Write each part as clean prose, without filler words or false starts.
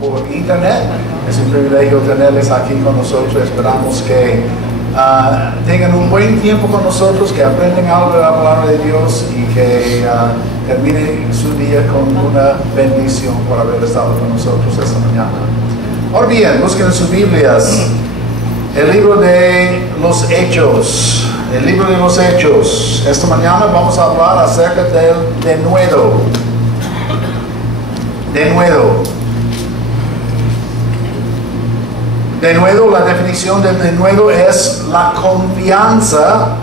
por internet. Es un privilegio tenerles aquí con nosotros. Esperamos que tengan un buen tiempo con nosotros, que aprendan algo de la palabra de Dios y que terminen su día con una bendición por haber estado con nosotros esta mañana. Ahora bien, busquen en sus Biblias el libro de los Hechos. El libro de los Hechos. Esta mañana vamos a hablar acerca del denuedo. Denuedo. Denuedo, la definición del denuedo es la confianza,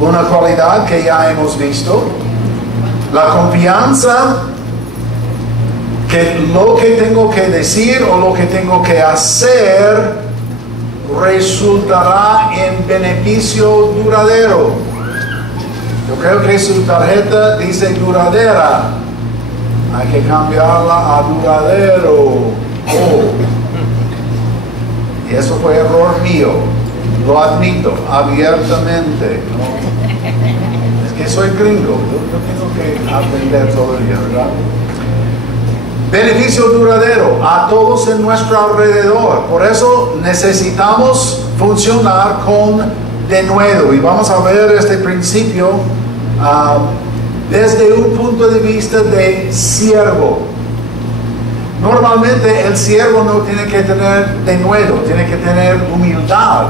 una cualidad que ya hemos visto. La confianza que lo que tengo que decir o lo que tengo que hacer resultará en beneficio duradero. Yo creo que su tarjeta dice duradera. Hay que cambiarla a duradero. Y eso fue error mío. Lo admito abiertamente, ¿no? Es que soy gringo. Yo tengo que aprender todavía, ¿verdad? Beneficio duradero a todos en nuestro alrededor. Por eso necesitamos funcionar con denuedo. Y vamos a ver este principio desde un punto de vista de siervo. Normalmente el siervo no tiene que tener denuedo, tiene que tener humildad.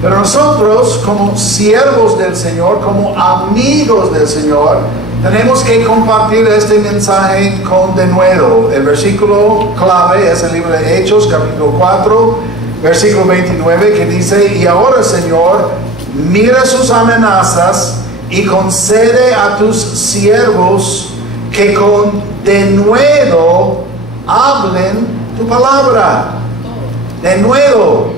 Pero nosotros, como siervos del Señor, como amigos del Señor, tenemos que compartir este mensaje con denuedo. El versículo clave es el libro de Hechos, capítulo 4, versículo 29, que dice: y ahora, Señor, mira sus amenazas y concede a tus siervos que con denuedo hablen tu palabra. Denuedo.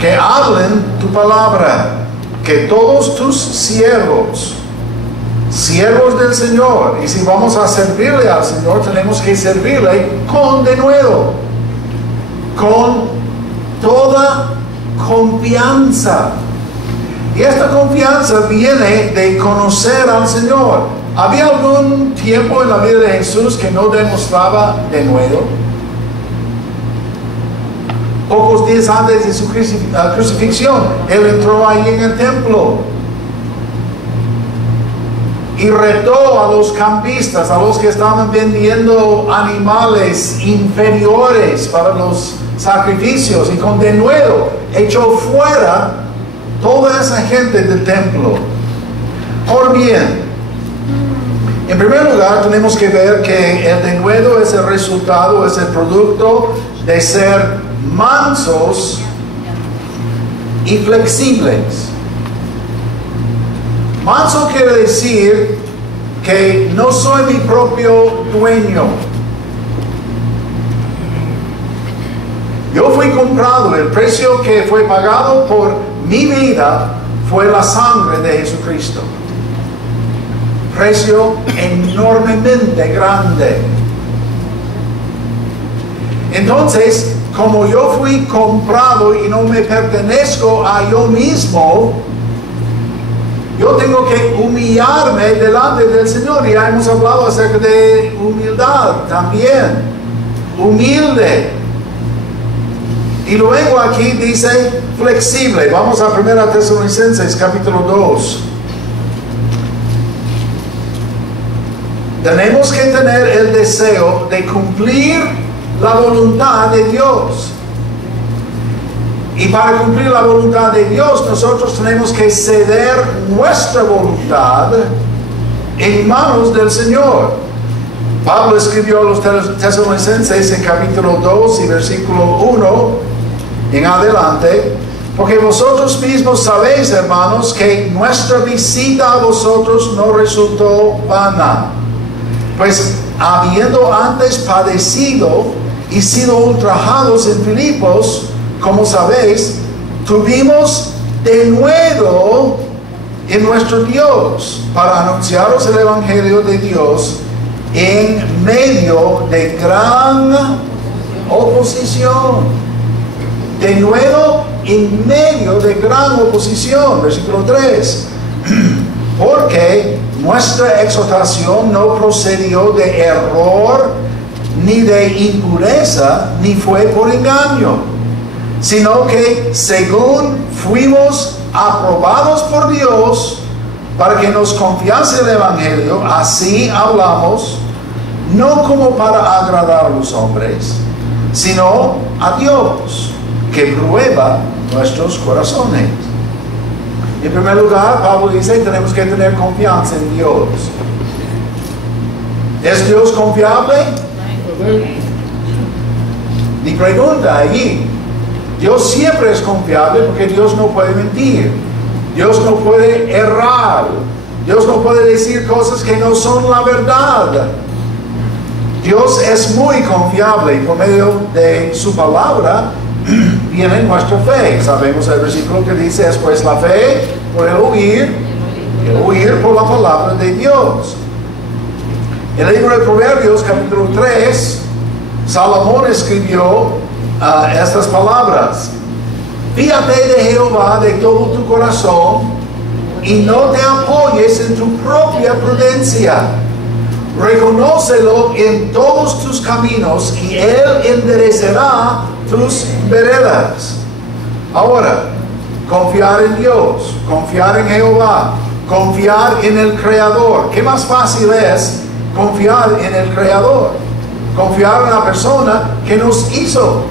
Que hablen tu palabra. Que todos tus siervos del Señor, y si vamos a servirle al Señor, tenemos que servirle con denuedo, con toda confianza. Y esta confianza viene de conocer al Señor. ¿Había algún tiempo en la vida de Jesús que no demostraba denuedo? Pocos días antes de su crucifixión, Él entró ahí en el templo y retó a los campistas, a los que estaban vendiendo animales inferiores para los sacrificios, y con denuedo echó fuera toda esa gente del templo. Ahora bien, en primer lugar tenemos que ver que el denuedo es el resultado, es el producto de ser mansos y flexibles. Manso quiere decir que no soy mi propio dueño. Yo fui comprado, el precio que fue pagado por mi vida fue la sangre de Jesucristo. Precio enormemente grande. Entonces, como yo fui comprado y no me pertenezco a yo mismo, yo tengo que humillarme delante del Señor. Y ya hemos hablado acerca de humildad también. Humilde. Y luego aquí dice flexible. Vamos a 1 Tesalonicenses capítulo 2. Tenemos que tener el deseo de cumplir la voluntad de Dios. Y para cumplir la voluntad de Dios, nosotros tenemos que ceder nuestra voluntad en manos del Señor. Pablo escribió a los tesalonicenses en capítulo 2 y versículo 1 en adelante: porque vosotros mismos sabéis, hermanos, que nuestra visita a vosotros no resultó vana. Pues habiendo antes padecido y sido ultrajados en Filipos, como sabéis, tuvimos denuedo en nuestro Dios para anunciaros el Evangelio de Dios en medio de gran oposición. Denuedo en medio de gran oposición. Versículo 3. Porque nuestra exhortación no procedió de error, ni de impureza, ni fue por engaño, sino que según fuimos aprobados por Dios para que nos confiase el Evangelio, así hablamos, no como para agradar a los hombres, sino a Dios, que prueba nuestros corazones. En primer lugar, Pablo dice, tenemos que tener confianza en Dios. ¿Es Dios confiable? Mi pregunta allí. Dios siempre es confiable porque Dios no puede mentir. Dios no puede errar. Dios no puede decir cosas que no son la verdad. Dios es muy confiable y por medio de su palabra viene nuestra fe. Sabemos el versículo que dice, es pues la fe por el oír, y el oír por la palabra de Dios. En el libro de Proverbios, capítulo 3, Salomón escribió estas palabras: fíjate de Jehová de todo tu corazón y no te apoyes en tu propia prudencia. Reconócelo en todos tus caminos y Él enderecerá tus veredas. Ahora, confiar en Dios, confiar en Jehová, confiar en el Creador. ¿Qué más fácil es confiar en el Creador? Confiar en la persona que nos hizo.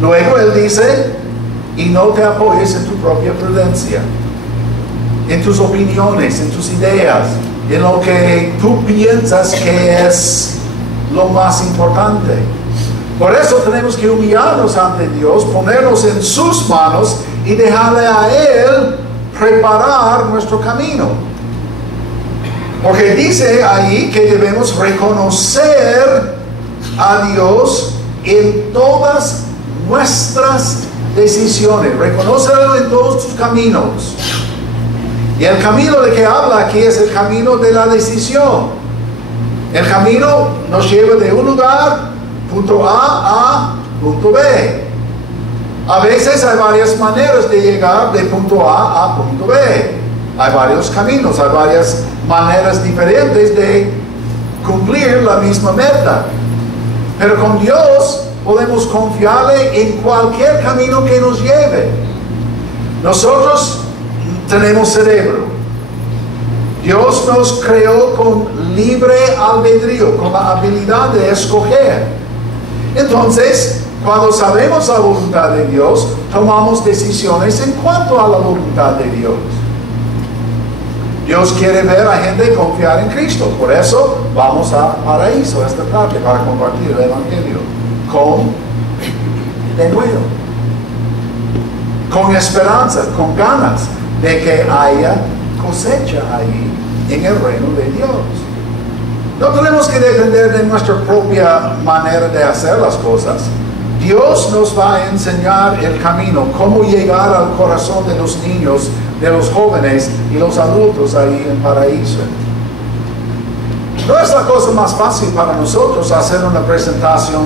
Luego Él dice, y no te apoyes en tu propia prudencia, en tus opiniones, en tus ideas, en lo que tú piensas que es lo más importante. Por eso tenemos que humillarnos ante Dios, ponernos en sus manos y dejarle a Él preparar nuestro camino. Porque dice ahí que debemos reconocer a Dios en todas nuestras decisiones. Reconocerlo en todos tus caminos. Y el camino de que habla aquí es el camino de la decisión. El camino nos lleva de un lugar, punto A punto B. A veces hay varias maneras de llegar de punto A punto B. Hay varios caminos, hay varias maneras diferentes de cumplir la misma meta. Pero con Dios podemos confiarle en cualquier camino que nos lleve. Nosotros tenemos cerebro. Dios nos creó con libre albedrío, con la habilidad de escoger. Entonces, cuando sabemos la voluntad de Dios, tomamos decisiones en cuanto a la voluntad de Dios. Dios quiere ver a gente confiar en Cristo. Por eso vamos a Paraíso esta tarde para compartir el Evangelio con denuedo, con esperanza, con ganas de que haya cosecha ahí en el reino de Dios. No tenemos que depender de nuestra propia manera de hacer las cosas. Dios nos va a enseñar el camino, cómo llegar al corazón de los niños, de los jóvenes y los adultos ahí en Paraíso. No es la cosa más fácil para nosotros hacer una presentación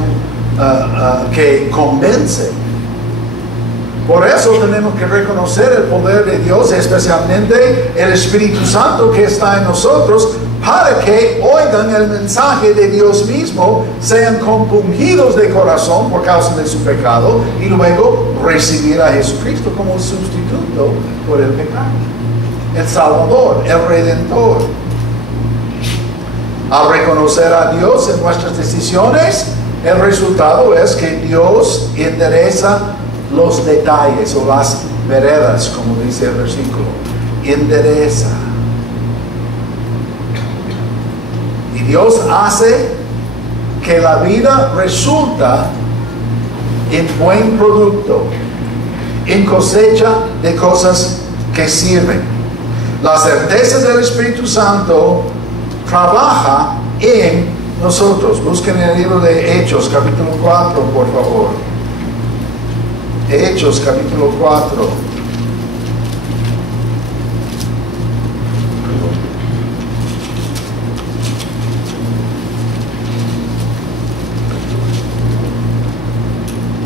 que convence. Por eso tenemos que reconocer el poder de Dios, especialmente el Espíritu Santo que está en nosotros, para que oigan el mensaje de Dios mismo, sean compungidos de corazón por causa de su pecado y luego recibir a Jesucristo como sustituto por el pecado, el Salvador, el Redentor. Al reconocer a Dios en nuestras decisiones, el resultado es que Dios endereza los detalles o las veredas, como dice el versículo. Endereza. Y Dios hace que la vida resulta en buen producto, en cosecha de cosas que sirven. La certeza del Espíritu Santo trabaja en nosotros. Busquen el libro de Hechos, capítulo 4, por favor. Hechos, capítulo 4.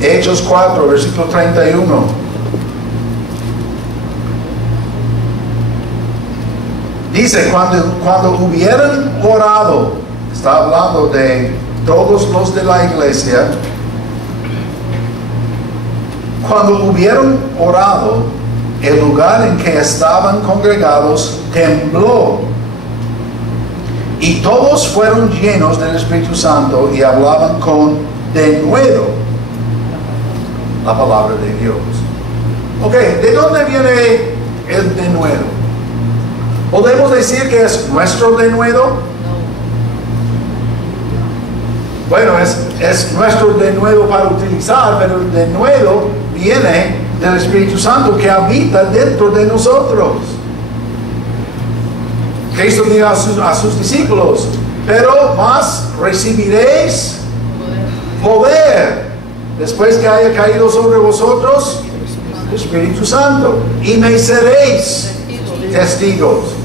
Hechos 4, versículo 31. Dice, cuando hubieran orado, está hablando de todos los de la iglesia, cuando hubieron orado, el lugar en que estaban congregados tembló, y todos fueron llenos del Espíritu Santo y hablaban con denuedo la palabra de Dios. Ok, ¿de dónde viene el denuedo? ¿Podemos decir que es nuestro denuedo? Bueno, es nuestro denuedo para utilizar, pero el denuedo viene del Espíritu Santo que habita dentro de nosotros. Cristo dijo a sus discípulos, pero más recibiréis poder después que haya caído sobre vosotros el Espíritu Santo, y me seréis testigos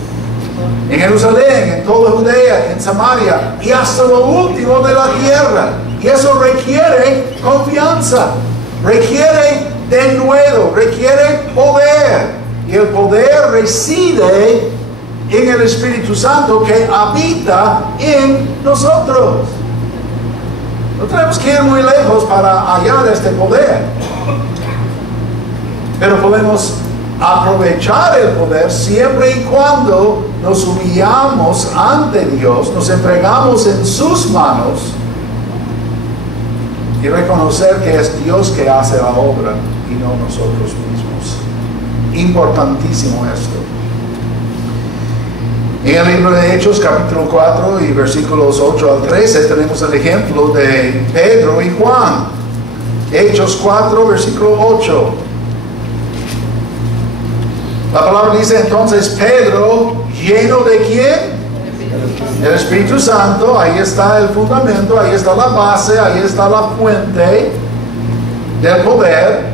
en Jerusalén, en toda Judea, en Samaria y hasta lo último de la tierra. Y eso requiere confianza, requiere denuedo, requiere poder, y el poder reside en el Espíritu Santo que habita en nosotros. No tenemos que ir muy lejos para hallar este poder, pero podemos aprovechar el poder siempre y cuando nos humillamos ante Dios, nos entregamos en sus manos y reconocer que es Dios que hace la obra y no nosotros mismos. Importantísimo esto. En el libro de Hechos, capítulo 4 y versículos 8 al 13, tenemos el ejemplo de Pedro y Juan. Hechos 4, versículo 8. La palabra dice entonces, Pedro, lleno de ¿quién? El Espíritu Santo. Ahí está el fundamento, ahí está la base, ahí está la fuente del poder.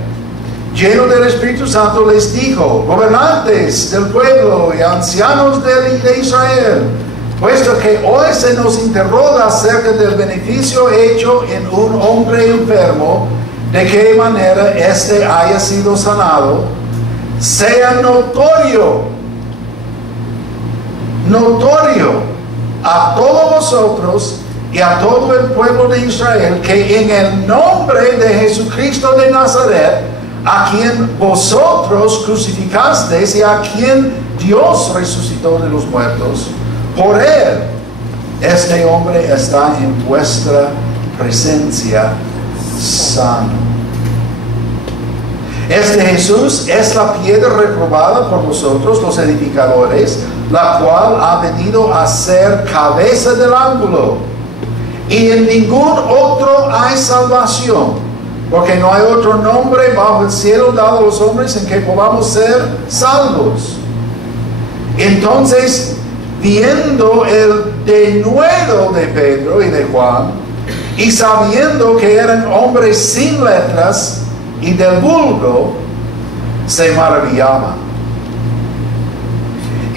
Lleno del Espíritu Santo les dijo, gobernantes del pueblo y ancianos de Israel, puesto que hoy se nos interroga acerca del beneficio hecho en un hombre enfermo, de qué manera éste haya sido sanado, sea notorio a todos vosotros y a todo el pueblo de Israel, que en el nombre de Jesucristo de Nazaret, a quien vosotros crucificasteis y a quien Dios resucitó de los muertos, por él este hombre está en vuestra presencia sano. Este Jesús es la piedra reprobada por vosotros los edificadores, la cual ha venido a ser cabeza del ángulo, y en ningún otro hay salvación, porque no hay otro nombre bajo el cielo dado a los hombres en que podamos ser salvos. Entonces, viendo el denuedo de Pedro y de Juan, y sabiendo que eran hombres sin letras y del vulgo, se maravillaban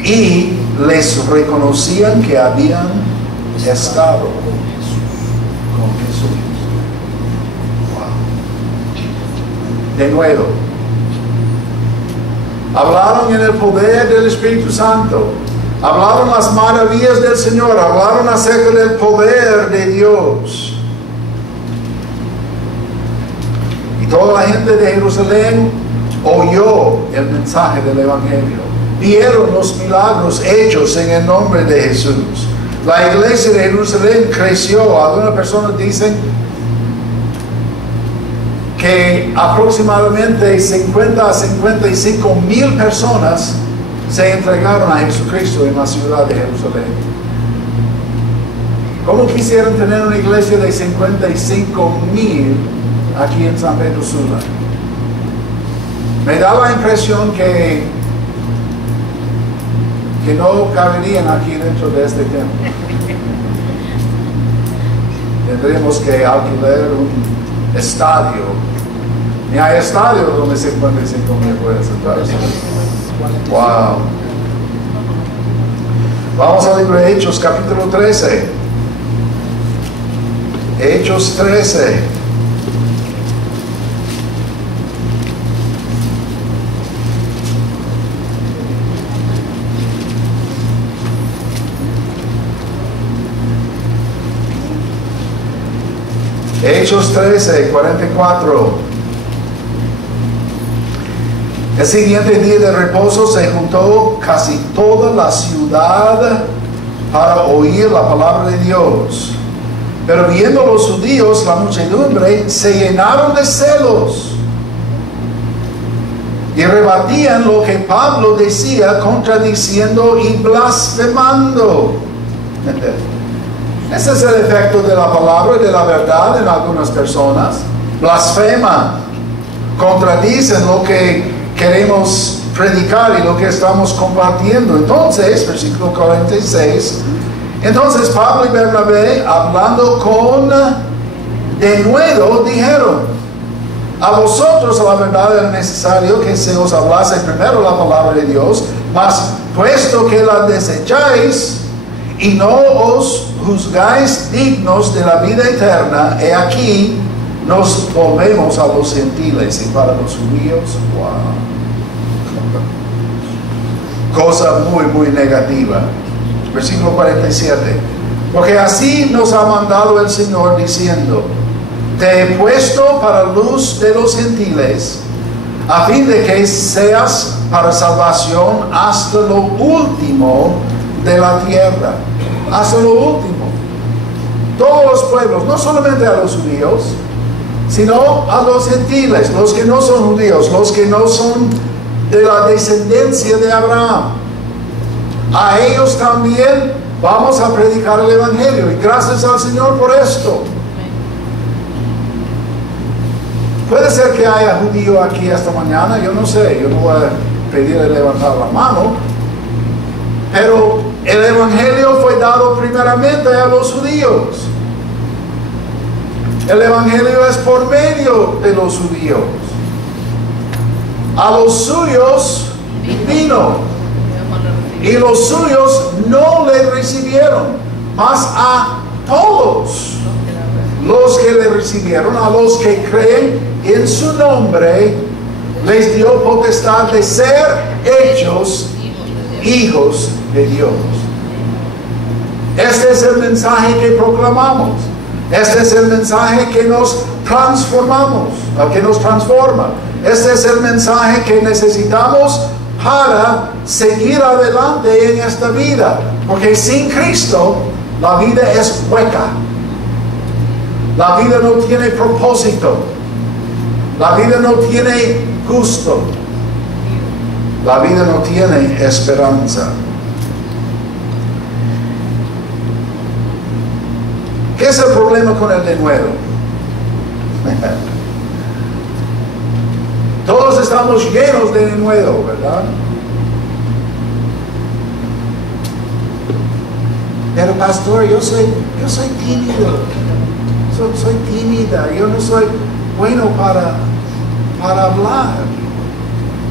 y les reconocían que habían estado con Jesús. De nuevo, hablaron en el poder del Espíritu Santo, hablaron las maravillas del Señor, hablaron acerca del poder de Dios. Y toda la gente de Jerusalén oyó el mensaje del Evangelio, vieron los milagros hechos en el nombre de Jesús. La iglesia de Jerusalén creció. Algunas personas dicen que aproximadamente 50 a 55 mil personas se entregaron a Jesucristo en la ciudad de Jerusalén. ¿Cómo quisieran tener una iglesia de 55 mil aquí en San Pedro Sula? Me da la impresión que no caberían aquí dentro de este templo. Tendremos que alquilar un estadio. Ni hay estadio donde 55 mil pueden sentarse. Wow. Vamos al libro de Hechos, capítulo 13. Hechos 13. Hechos 13, 44. El siguiente día de reposo se juntó casi toda la ciudad para oír la palabra de Dios. Pero viendo los judíos la muchedumbre, se llenaron de celos y rebatían lo que Pablo decía, contradiciendo y blasfemando. Ese es el efecto de la palabra y de la verdad en algunas personas. Blasfeman, contradicen lo que queremos predicar y lo que estamos compartiendo. Entonces, versículo 46, entonces Pablo y Bernabé, hablando con denuedo, dijeron: a vosotros la verdad era necesario que se os hablase primero la palabra de Dios, mas puesto que la desecháis y no os juzgáis dignos de la vida eterna, he aquí nos volvemos a los gentiles. Y para los judíos, wow, cosa muy negativa. Versículo 47, porque así nos ha mandado el Señor diciendo: te he puesto para luz de los gentiles, a fin de que seas para salvación hasta lo último de la tierra. Hasta lo último. Todos los pueblos, no solamente a los judíos, sino a los gentiles, los que no son judíos, los que no son de la descendencia de Abraham. A ellos también vamos a predicar el Evangelio, y gracias al Señor por esto. Puede ser que haya judío aquí esta mañana, yo no sé, yo no voy a pedirle levantar la mano, pero el Evangelio fue dado primeramente a los judíos. El Evangelio es por medio de los judíos. A los suyos vino, y los suyos no le recibieron, mas a todos los que le recibieron, a los que creen en su nombre, les dio potestad de ser hechos hijos de Dios. Este es el mensaje que proclamamos. Este es el mensaje que nos transformamos, que nos transforma. Este es el mensaje que necesitamos para seguir adelante en esta vida. Porque sin Cristo, la vida es hueca. La vida no tiene propósito. La vida no tiene gusto. La vida no tiene esperanza. ¿Qué es el problema con el denuedo? Todos estamos llenos de denuedo, ¿verdad? Pero pastor, yo soy tímido. Soy tímida. Yo no soy bueno para hablar.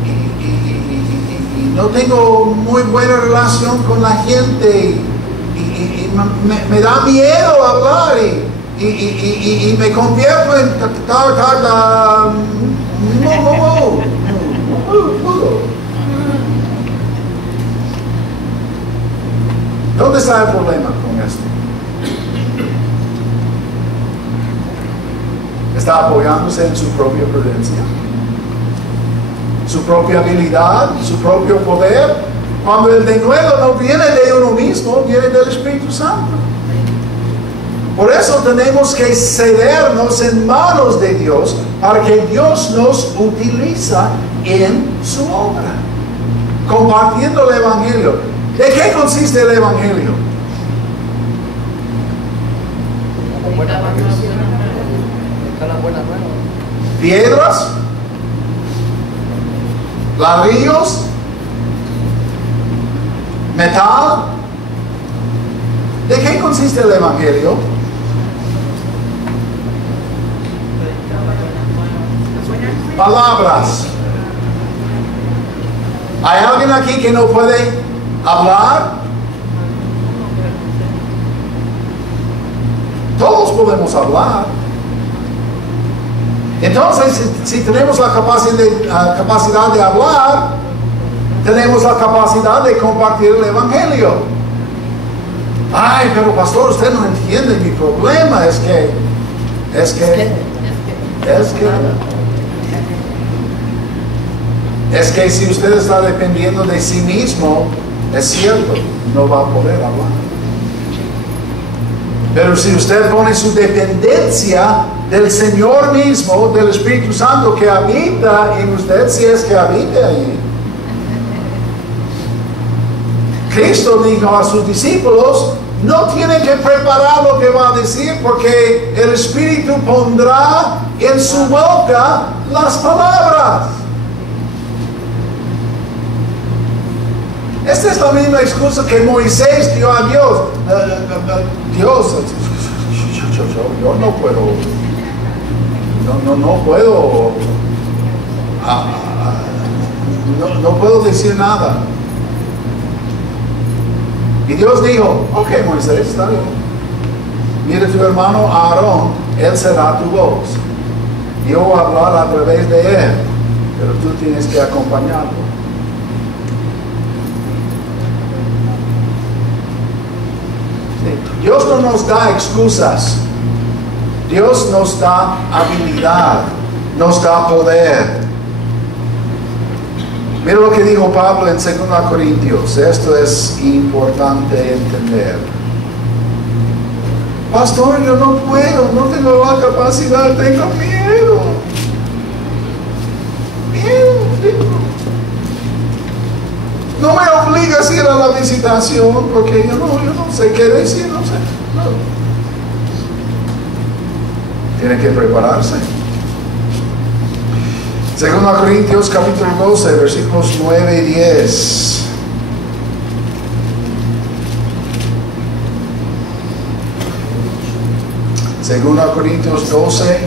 Y no tengo muy buena relación con la gente. Y me da miedo hablar y me convierto en ¿Dónde está el problema con esto? Está apoyándose en su propia prudencia, su propia habilidad, su propio poder, cuando el denuedo no viene de uno mismo, viene del Espíritu Santo. Por eso tenemos que cedernos en manos de Dios, para que Dios nos utiliza en su obra, compartiendo el Evangelio. ¿De qué consiste el Evangelio? Piedras, ladrillos, metal. ¿De qué consiste el Evangelio? Palabras. ¿Hay alguien aquí que no puede hablar? Todos podemos hablar. Entonces, si tenemos la capacidad de hablar, tenemos la capacidad de compartir el Evangelio. Ay, pero pastor, usted no entiende, mi problema es que Es que si usted está dependiendo de sí mismo, es cierto, no va a poder hablar. Pero si usted pone su dependencia del Señor mismo, del Espíritu Santo que habita en usted, si es que habita ahí. Cristo dijo a sus discípulos, no tienen que preparar lo que va a decir, porque el Espíritu pondrá en su boca las palabras. Esta es la misma excusa que Moisés dio a Dios. Dios, yo no puedo, no puedo decir nada. Y Dios dijo, ok, Moisés, está bien. Mira tu hermano Aarón, él será tu voz. Yo voy a hablar a través de él, pero tú tienes que acompañarlo. Dios no nos da excusas. Dios nos da habilidad, nos da poder. Mira lo que dijo Pablo en 2 Corintios. Esto es importante entender. Pastor, yo no puedo, no tengo la capacidad, tengo miedo. No me obligas a ir a la visitación porque yo no sé qué decir, no sé. No. Tiene que prepararse. 2 Corintios capítulo 12, versículos 9 y 10. Segunda Corintios 12,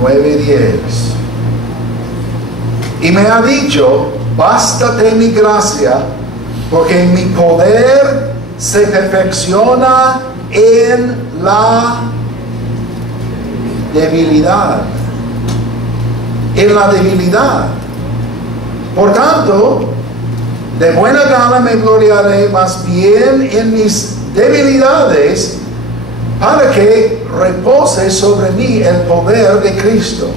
9 y 10. Y me ha dicho, bástate mi gracia, porque mi poder se perfecciona en la debilidad. En la debilidad. Por tanto, de buena gana me gloriaré más bien en mis debilidades, para que repose sobre mí el poder de Cristo.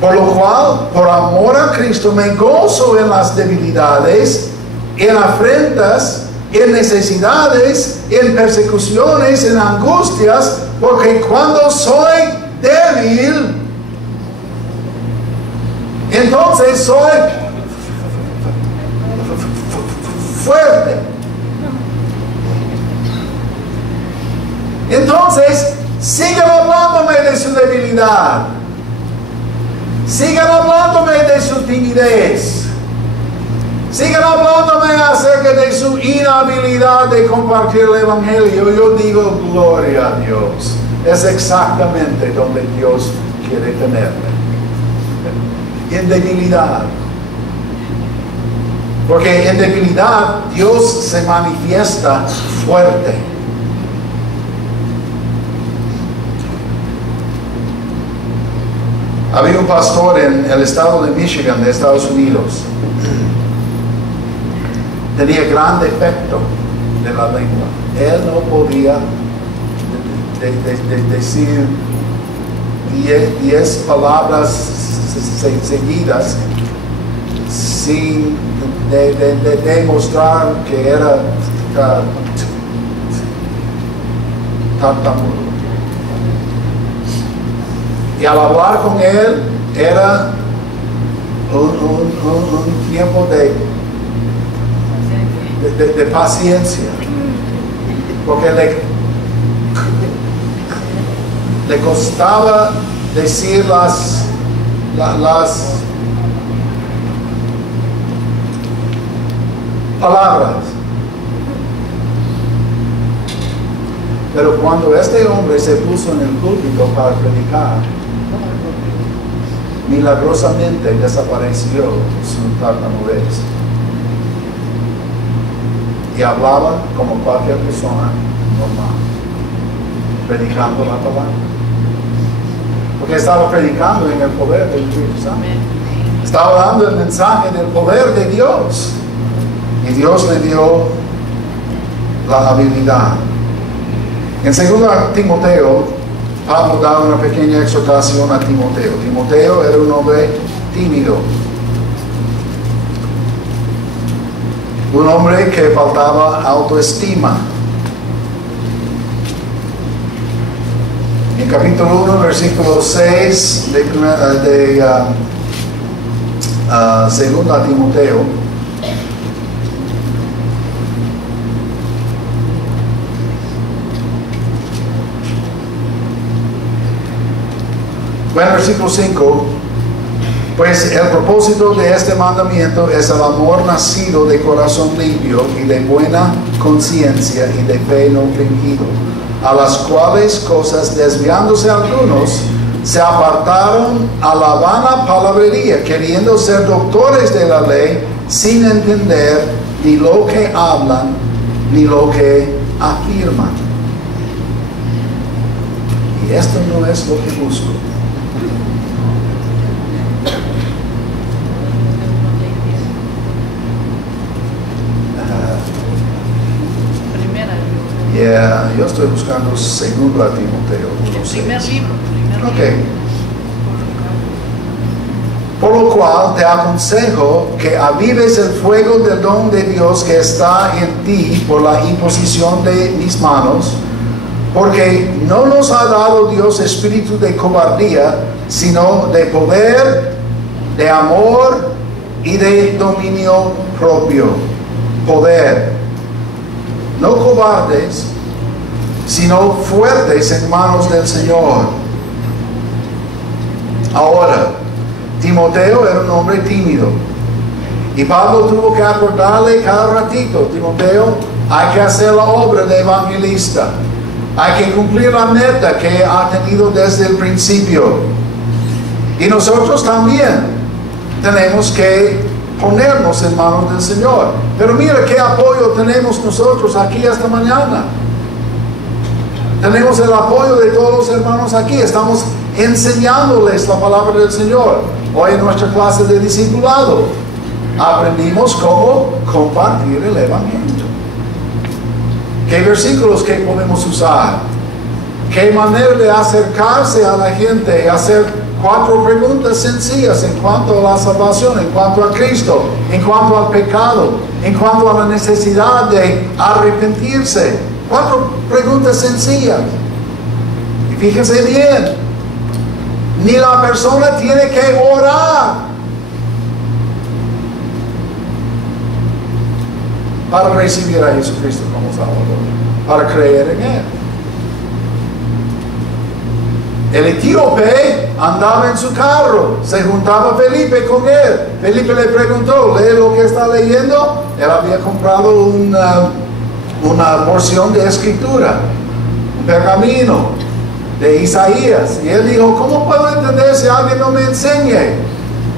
Por lo cual, por amor a Cristo, me gozo en las debilidades, en afrentas, en necesidades, en persecuciones, en angustias, porque cuando soy débil, entonces soy fuerte. Entonces, sigan hablándome de su debilidad. Sigan hablándome de su timidez. Sigan hablándome acerca de su inhabilidad de compartir el Evangelio. Yo digo, gloria a Dios. Es exactamente donde Dios quiere tenerme. En debilidad. Porque en debilidad Dios se manifiesta fuerte. Había un pastor en el estado de Michigan, de Estados Unidos. Tenía gran defecto de la lengua. Él no podía decir 10 palabras seguidas sin demostrar que era tartamudo. Y al hablar con él era un tiempo de paciencia, porque le costaba decir las palabras. Pero cuando este hombre se puso en el púlpito para predicar, milagrosamente desapareció su tartamudez y hablaba como cualquier persona normal, predicando la palabra, porque estaba predicando en el poder del Espíritu Santo. Estaba dando el mensaje del poder de Dios, y Dios le dio la habilidad. En 2 Timoteo Pablo da una pequeña exhortación a Timoteo. Timoteo era un hombre tímido. Un hombre que faltaba autoestima. En capítulo 1, versículo 6 de segunda Timoteo. Bueno, versículo 5. Pues el propósito de este mandamiento es el amor nacido de corazón limpio y de buena conciencia y de fe no fingido, a las cuales cosas desviándose algunos se apartaron a la vana palabrería, queriendo ser doctores de la ley, sin entender ni lo que hablan ni lo que afirman. Y esto no es lo que busco. Yo estoy buscando segundo a Timoteo. El primer libro. Ok. Por lo cual te aconsejo que avives el fuego del don de Dios que está en ti por la imposición de mis manos, porque no nos ha dado Dios espíritu de cobardía, sino de poder, de amor y de dominio propio. Poder. No cobardes, sino fuertes en manos del Señor. Ahora, Timoteo era un hombre tímido. Y Pablo tuvo que acordarle cada ratito: Timoteo, hay que hacer la obra de evangelista. Hay que cumplir la meta que ha tenido desde el principio. Y nosotros también tenemos que ponernos en manos del Señor. Pero mira qué apoyo tenemos nosotros aquí esta mañana. Tenemos el apoyo de todos los hermanos aquí. Estamos enseñándoles la palabra del Señor. Hoy en nuestra clase de discipulado aprendimos cómo compartir el evangelio. ¿Qué versículos que podemos usar? ¿Qué manera de acercarse a la gente y hacer 4 preguntas sencillas en cuanto a la salvación, en cuanto a Cristo, en cuanto al pecado, en cuanto a la necesidad de arrepentirse? 4 preguntas sencillas. Y fíjense bien, ni la persona tiene que orar para recibir a Jesucristo como Salvador, para creer en Él. El etíope andaba en su carro, se juntaba Felipe con él. Felipe le preguntó: ¿lee lo que está leyendo? Él había comprado una porción de escritura, un pergamino de Isaías. Y él dijo: ¿cómo puedo entender si alguien no me enseñe?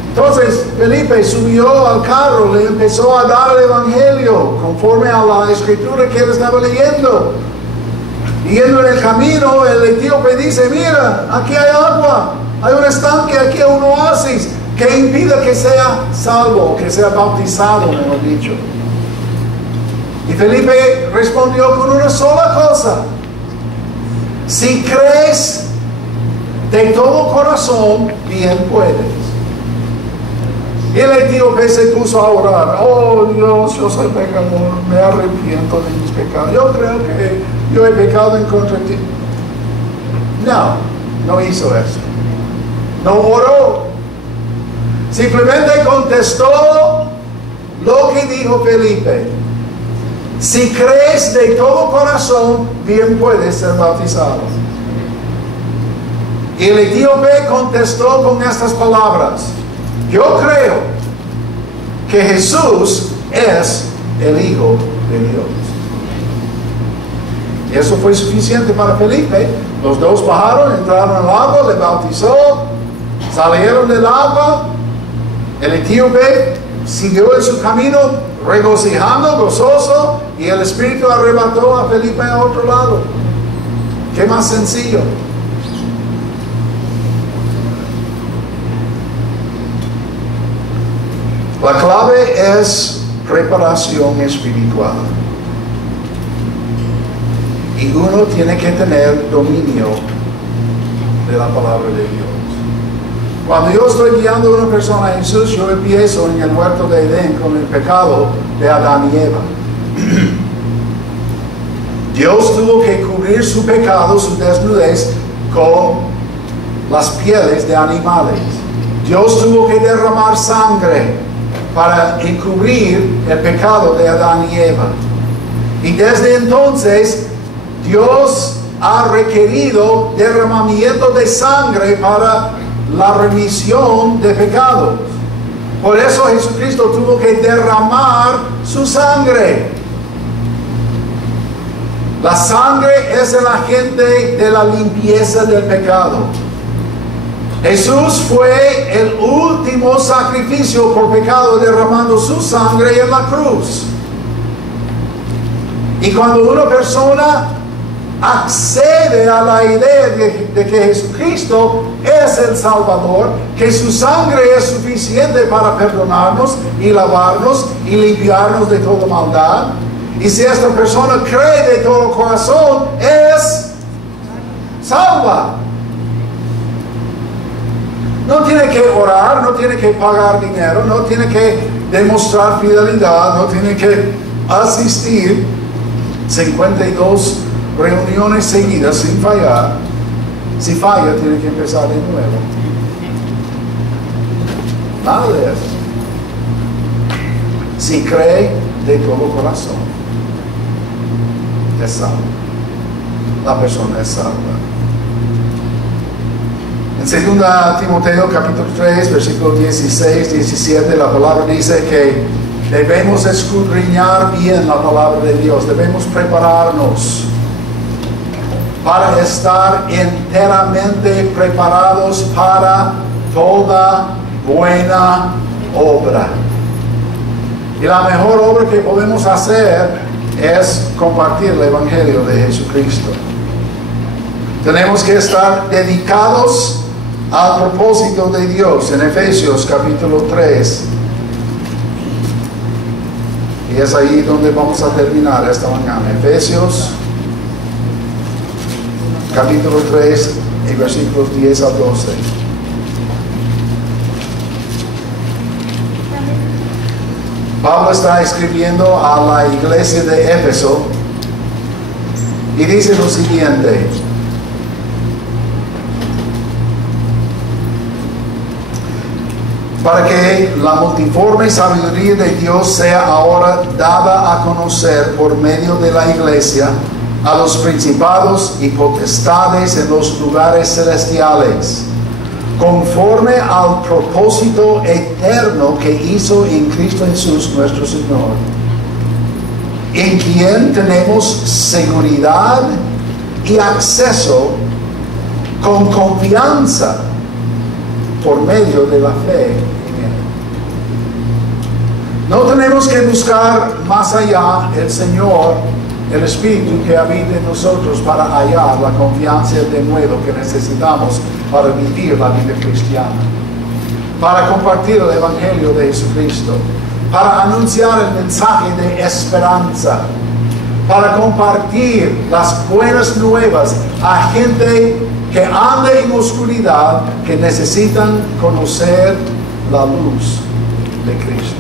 Entonces Felipe subió al carro, le empezó a dar el evangelio conforme a la escritura que él estaba leyendo. Y yendo en el camino, el etíope dice: mira, aquí hay agua, hay un estanque, aquí hay un oasis que impide que sea salvo, que sea bautizado, mejor dicho. Y Felipe respondió con una sola cosa: si crees de todo corazón, bien puedes. Y el etíope se puso a orar: oh Dios, yo soy pecador, me arrepiento de mis pecados, yo creo que yo he pecado en contra de ti. No hizo eso. No oró. Simplemente contestó lo que dijo Felipe: si crees de todo corazón, bien puedes ser bautizado. Y el etíope contestó con estas palabras: yo creo que Jesús es el Hijo de Dios. Y eso fue suficiente para Felipe. Los dos bajaron, entraron al agua, le bautizó, salieron del agua. El etíope siguió en su camino regocijando, gozoso, y el Espíritu arrebató a Felipe a otro lado. ¿Qué más sencillo? La clave es preparación espiritual. Y uno tiene que tener dominio de la palabra de Dios. Cuando yo estoy guiando a una persona a Jesús, yo empiezo en el huerto de Edén con el pecado de Adán y Eva. Dios tuvo que cubrir su pecado, su desnudez, con las pieles de animales. Dios tuvo que derramar sangre para encubrir el pecado de Adán y Eva. Y desde entonces, Dios ha requerido derramamiento de sangre para la remisión de pecados. Por eso Jesucristo tuvo que derramar su sangre. La sangre es el agente de la limpieza del pecado. Jesús fue el último sacrificio por pecado, derramando su sangre en la cruz. Y cuando una persona accede a la idea de que Jesucristo es el Salvador, que su sangre es suficiente para perdonarnos y lavarnos y limpiarnos de toda maldad, y si esta persona cree de todo corazón, es salva. No tiene que orar, no tiene que pagar dinero, no tiene que demostrar fidelidad, no tiene que asistir 52 reuniones seguidas sin fallar. Si falla, tiene que empezar de nuevo. Nada de eso. Si cree de todo corazón, es salvo. La persona es salva. En 2 Timoteo capítulo 3, versículo 16, 17, la palabra dice que debemos escudriñar bien la palabra de Dios, debemos prepararnos para estar enteramente preparados para toda buena obra. Y la mejor obra que podemos hacer es compartir el Evangelio de Jesucristo. Tenemos que estar dedicados al propósito de Dios en Efesios capítulo 3. Y es ahí donde vamos a terminar esta mañana. Efesios capítulo 3 y versículos 10 a 12. Pablo está escribiendo a la iglesia de Éfeso y dice lo siguiente: para que la multiforme sabiduría de Dios sea ahora dada a conocer por medio de la iglesia a los principados y potestades en los lugares celestiales, conforme al propósito eterno que hizo en Cristo Jesús nuestro Señor, en quien tenemos seguridad y acceso con confianza por medio de la fe en Él. No tenemos que buscar más allá el Señor, el Espíritu que habita en nosotros, para hallar la confianza de nuevo que necesitamos para vivir la vida cristiana, para compartir el Evangelio de Jesucristo, para anunciar el mensaje de esperanza, para compartir las buenas nuevas a gente que anda en oscuridad, que necesitan conocer la luz de Cristo.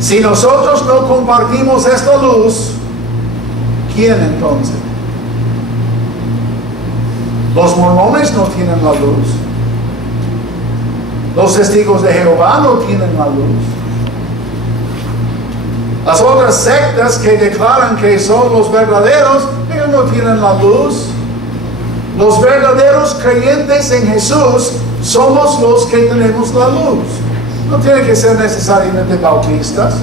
Si nosotros no compartimos esta luz, ¿quién entonces? Los mormones no tienen la luz. Los testigos de Jehová no tienen la luz. Las otras sectas que declaran que son los verdaderos, ellos no tienen la luz. Los verdaderos creyentes en Jesús somos los que tenemos la luz. No tienen que ser necesariamente bautistas,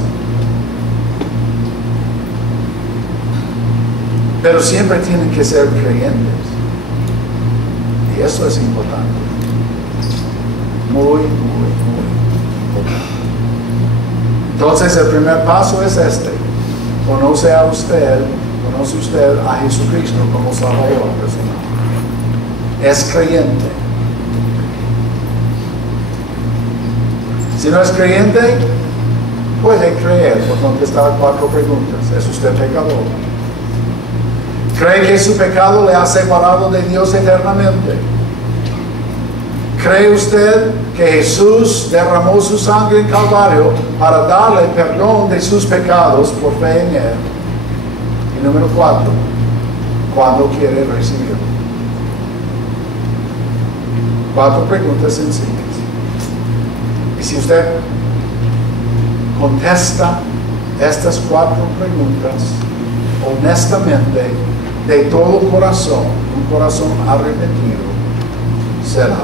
pero siempre tienen que ser creyentes. Y eso es importante. Muy importante. Entonces el primer paso es este: conoce usted a Jesucristo como Salvador personal. Es creyente. Si no es creyente, puede creer por contestar 4 preguntas. ¿Es usted pecador? ¿Cree que su pecado le ha separado de Dios eternamente? ¿Cree usted que Jesús derramó su sangre en Calvario para darle perdón de sus pecados por fe en Él? Y número 4, ¿cuándo quiere recibirlo? 4 preguntas sencillas. Y si usted contesta estas 4 preguntas honestamente, de todo corazón, un corazón arrepentido, será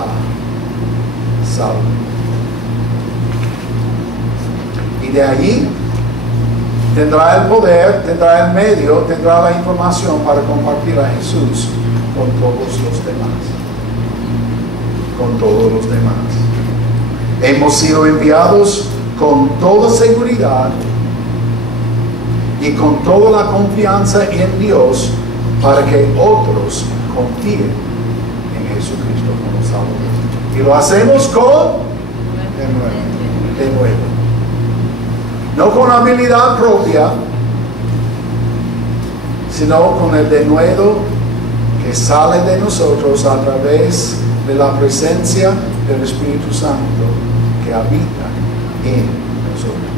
salvo. Y de allí tendrá el poder, tendrá el medio, tendrá la información para compartir a Jesús con todos los demás. Con todos los demás. Hemos sido enviados con toda seguridad y con toda la confianza en Dios para que otros confíen en Jesucristo como Salvador. Y lo hacemos de nuevo. No con habilidad propia, sino con el denuedo que sale de nosotros a través de la presencia del Espíritu Santo que habita en nosotros.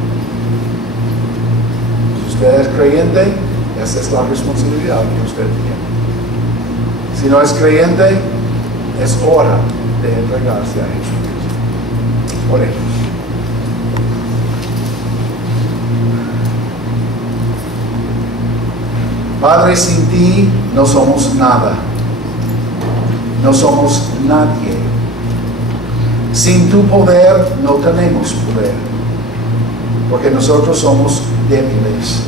Si usted es creyente, esa es la responsabilidad que usted tiene. Si no es creyente, es hora de entregarse a Jesucristo. Oremos. Padre, sin ti no somos nada. No somos nadie. Sin tu poder no tenemos poder. Porque nosotros somos débiles.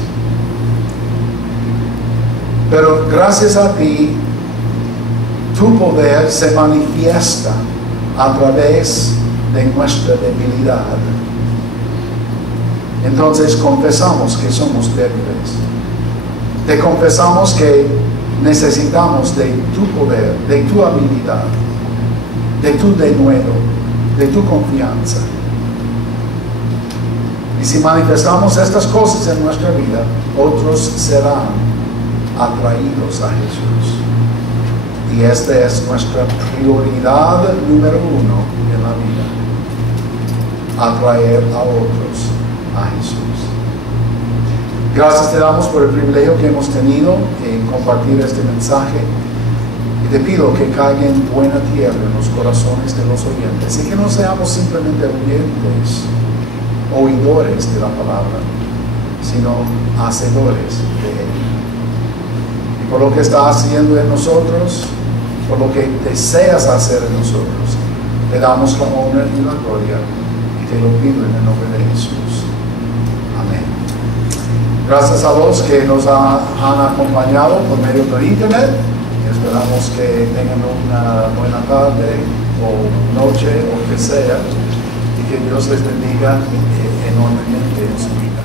Pero gracias a ti, tu poder se manifiesta a través de nuestra debilidad. Entonces confesamos que somos débiles. Te confesamos que necesitamos de tu poder, de tu habilidad, de tu denuedo, de tu confianza. Y si manifestamos estas cosas en nuestra vida, otros serán atraídos a Jesús. Y esta es nuestra prioridad número 1 en la vida: atraer a otros a Jesús. Gracias te damos por el privilegio que hemos tenido en compartir este mensaje. Y te pido que caiga en buena tierra en los corazones de los oyentes y que no seamos simplemente oyentes, oidores de la palabra, sino hacedores de ella. Y por lo que estás haciendo en nosotros, por lo que deseas hacer en nosotros, te damos la honra y la gloria y te lo pido en el nombre de Jesús. Amén. Gracias a los que nos han acompañado por medio de internet. Esperamos que tengan una buena tarde o noche o que sea, y que Dios les bendiga enormemente en su vida.